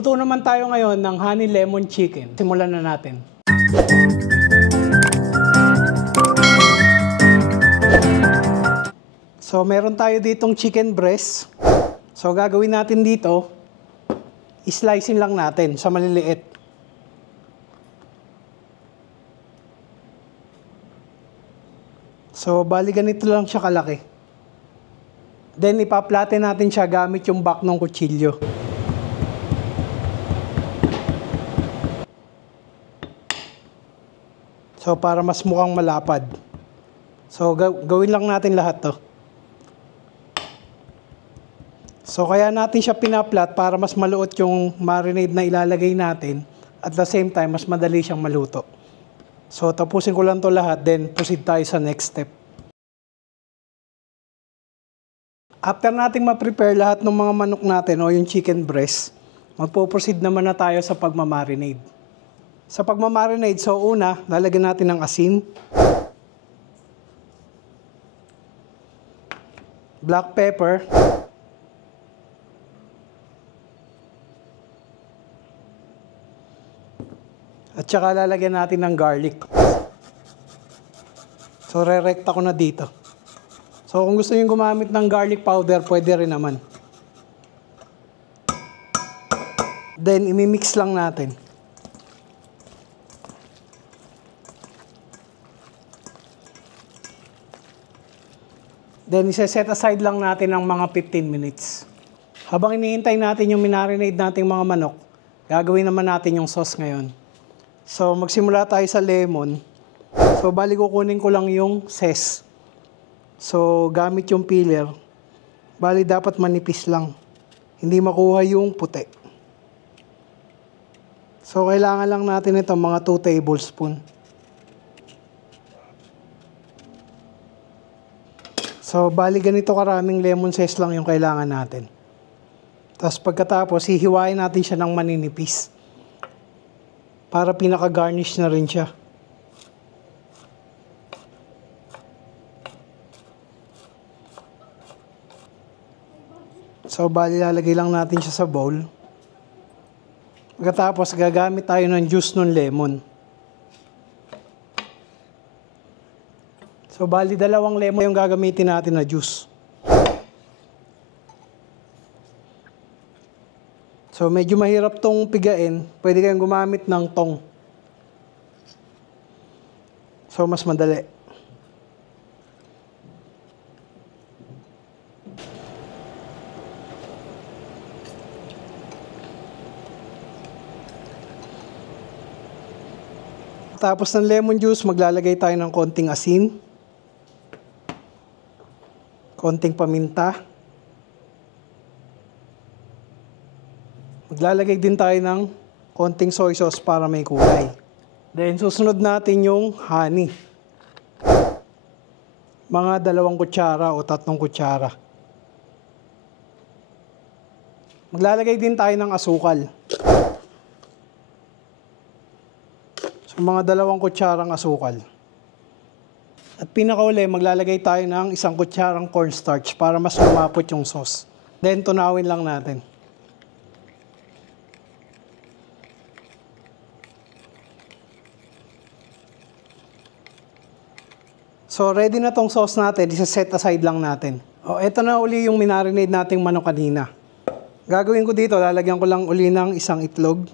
Magluto naman tayo ngayon ng honey lemon chicken. Simulan na natin. So meron tayo ditong chicken breast. So gagawin natin dito, slicein lang natin sa maliliit. So bali ganito lang siya kalaki. Then ipaplate natin siya gamit yung back ng kutsilyo. So para mas mukhang malapad. So gawin lang natin lahat to. So kaya natin siya pinaplat para mas maluot yung marinade na ilalagay natin. At the same time, mas madali siyang maluto. So tapusin ko lang to lahat, then proceed tayo sa next step. After nating ma-prepare lahat ng mga manok natin o yung chicken breast, magpo-proceed naman na tayo sa pagmamarinade. Sa pagmamarinade, so una, lalagyan natin ng asin, black pepper, at saka lalagyan natin ng garlic. So re-recta ko na dito. So kung gusto niyo gumamit ng garlic powder, pwede rin naman. Then imimix lang natin. Then isa-set aside lang natin ng mga 15 minutes. Habang iniintay natin yung minarinade nating mga manok, gagawin naman natin yung sauce ngayon. So magsimula tayo sa lemon. So bali kukunin ko lang yung zest. So gamit yung peeler. Bali dapat manipis lang. Hindi makuha yung puti. So kailangan lang natin ito mga 2 tablespoon. So, bali ganito karaming lemon zest lang yung kailangan natin. Tapos pagkatapos, hihiwain natin siya ng maninipis. Para pinaka-garnish na rin siya. So, bali lalagay lang natin siya sa bowl. Pagkatapos, gagamit tayo ng juice ng lemon. So, bali 2 lemon yung gagamitin natin na juice. So, medyo mahirap tong pigain. Pwede kayong gumamit ng tong. So, mas madali. Tapos ng lemon juice, maglalagay tayo ng konting asin. Konting paminta. Maglalagay din tayo ng konting soy sauce para may kulay. Then susunod natin yung honey. Mga 2 kutsara o 3 kutsara. Maglalagay din tayo ng asukal. So mga 2 kutsarang asukal. At pinakauli, maglalagay tayo ng 1 kutsarang cornstarch para mas lumapot yung sauce. Then, tunawin lang natin. So, ready na tong sauce natin. Isa-set aside lang natin. O, eto na uli yung minarinade nating manok kanina. Gagawin ko dito, lalagyan ko lang uli ng 1 itlog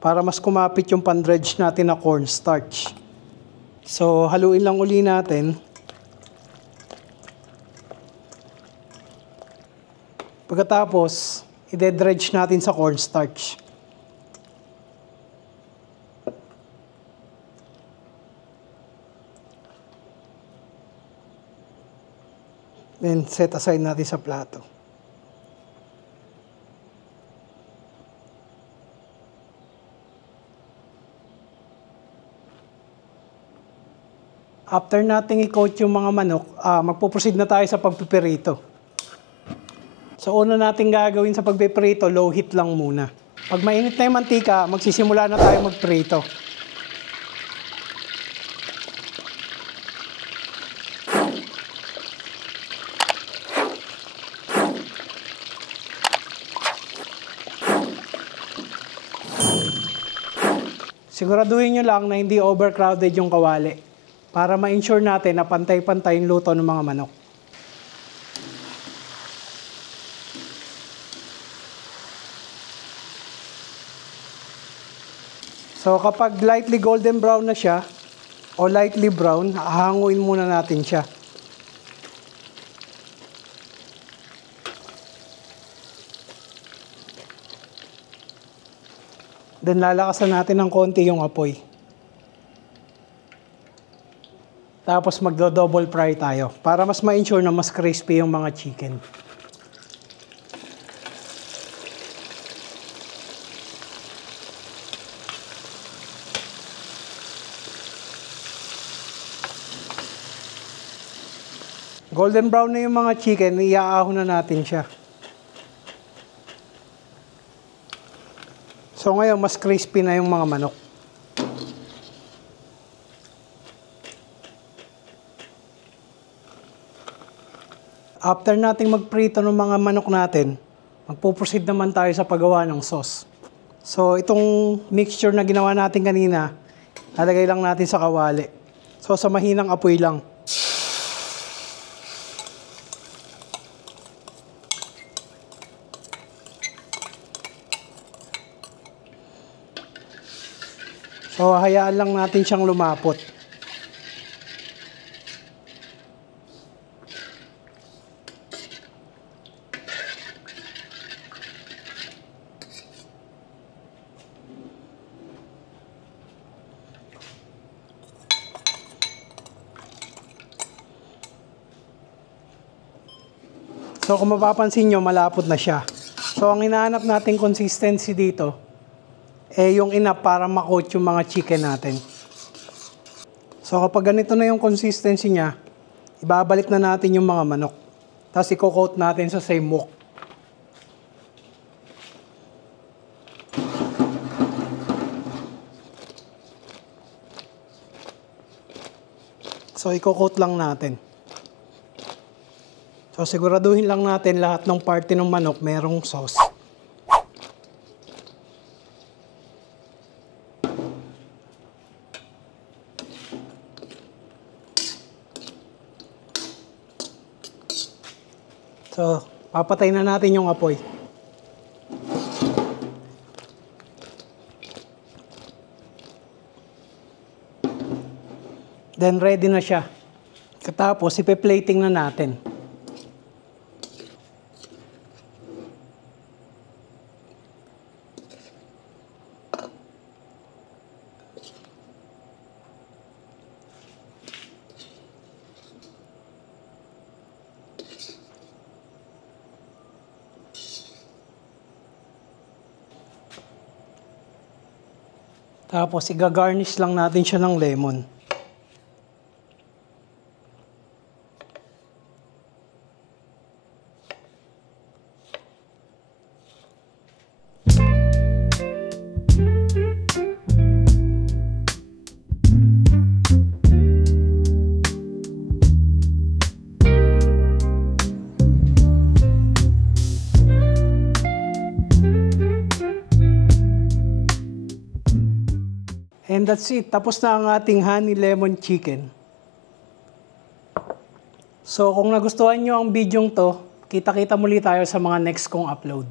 para mas kumapit yung pan-dredge natin na cornstarch. So, haluin lang uli natin. Pagkatapos, i-dredge natin sa cornstarch. Then, set aside natin sa plato. After nating i-coat yung mga manok, magpo-proceed na tayo sa pagpiprito. So una nating gagawin sa pagpiprito, low heat lang muna. Pag mainit na yung mantika, magsisimula na tayo magprito. Siguraduhin nyo lang na hindi overcrowded yung kawali para ma-ensure natin na pantay-pantay yung luto ng mga manok. So kapag lightly golden brown na siya o lightly brown, hahanguin muna natin siya. Then lalakasan natin ng konti yung apoy. Tapos magdo-double fry tayo para mas ma-ensure na mas crispy yung mga chicken. Golden brown na yung mga chicken, iaahon na natin siya. So ngayon, mas crispy na yung mga manok. After nating magprito ng mga manok natin, magpo-proceed naman tayo sa paggawa ng sauce. So itong mixture na ginawa natin kanina, lalagay lang natin sa kawali. So sa mahinang apoy lang. So, hayaan lang natin siyang lumapot. So, kung mapapansin nyo, malapot na siya. So, ang hinahanap nating consistency dito, yung enough para ma-coat yung mga chicken natin. So kapag ganito na yung consistency niya, ibabalik na natin yung mga manok. Tapos i-coat natin sa same wok. So i-coat lang natin. So siguraduhin lang natin lahat ng parte ng manok merong sauce. So, papatay na natin yung apoy. Then, ready na siya. Katapos, ipe-plating na natin. Tapos, i-garnish lang natin siya ng lemon. And that's it. Tapos na ang ating honey lemon chicken. So kung nagustuhan nyo ang video to, kita-kita muli tayo sa mga next kong upload.